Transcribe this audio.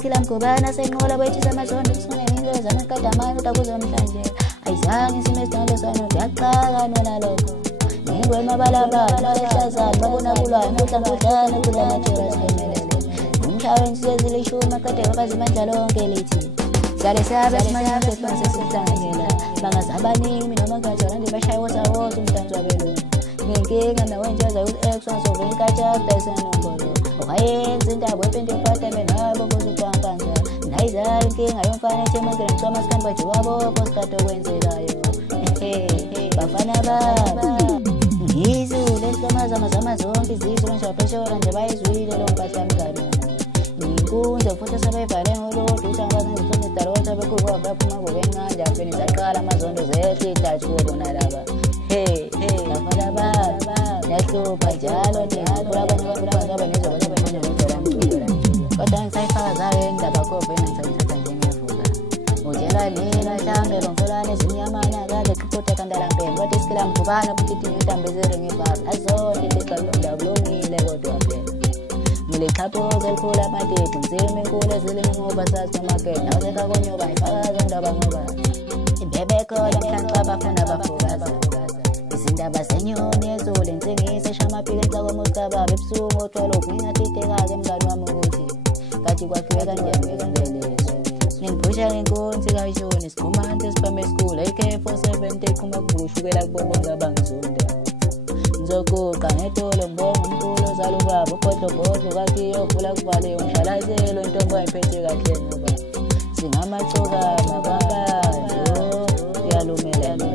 Kila mkubana sengola bwechiza mazondo kusone ingoza nakadamani utakuza mhlanje ayizange simestando sano yaqala nona lokho ngingwe mabalabala ehlazana babona kulwana utamkudana kula majora semelele umhlaweni sizilishuma kade wabazi mandla lonke lithi sale sabe simanya sesibase sihlanganyela bangazabanimi noma ngajona ndibashaye wozawoza umdanso wabelungu nginkinga nawenjaza u-x wasovenkatsha isenombolo owayenza indaba ependephatame nabo bozukwankanja nayizala inkinga yomfana ethemangela mswamasikani bajiwabo posikade okwenzekayo bafana baba ngizule enhlomazamazama zonke izizwe njengapheshora nje bayizwile lo mpahla mngani nginkunze futhi sebeyivale ngolodwa ukuthi angibazangizifunde idalotha bekhuluka baphuma ngobencane apheni zaqala amazondo zehle idathuko bona laba bafana baba yahlupha njalo ndikula abanye abantu abanezwa kodwa ngisayifaka zayo indaba kove engizayithatha njengevuka utshela nina mhlambe bangolane ezimnyamana kade qhuqhuda kandalamphembe kodwa isikila mvukana futhi itinye intambezelo ngebhasi azonke ndixakulomda kulungile kodwa phela ngilixhaphoza elikhulu amateki nzima enkulu ezilingoba sazi nomakete nawusekhakonyoba ngifakaza indaba ngoba ibebekhona mhlanxa abafuna bafukaza izindaba zenyoni ezule nsengise shamapili enhlakomostababa ebusuku othwala okungingatiteka-ke mngani wami ukuthi kathi kwakhiwe kanjanielelezo ngingiphusha ngenkonsi kayishoni siqhumante esiphambe esikhulu AK47 eqhuma kubushukela kubobonke abangizonda ngizoguqa ngetolo ngibonga umkhulu ozala ubaba ubhodlobhodlo kakhiyo vula kuvale umshalazelo intombi wayiphethe kahle ngoba singamachokama kwakanjo kuyalumela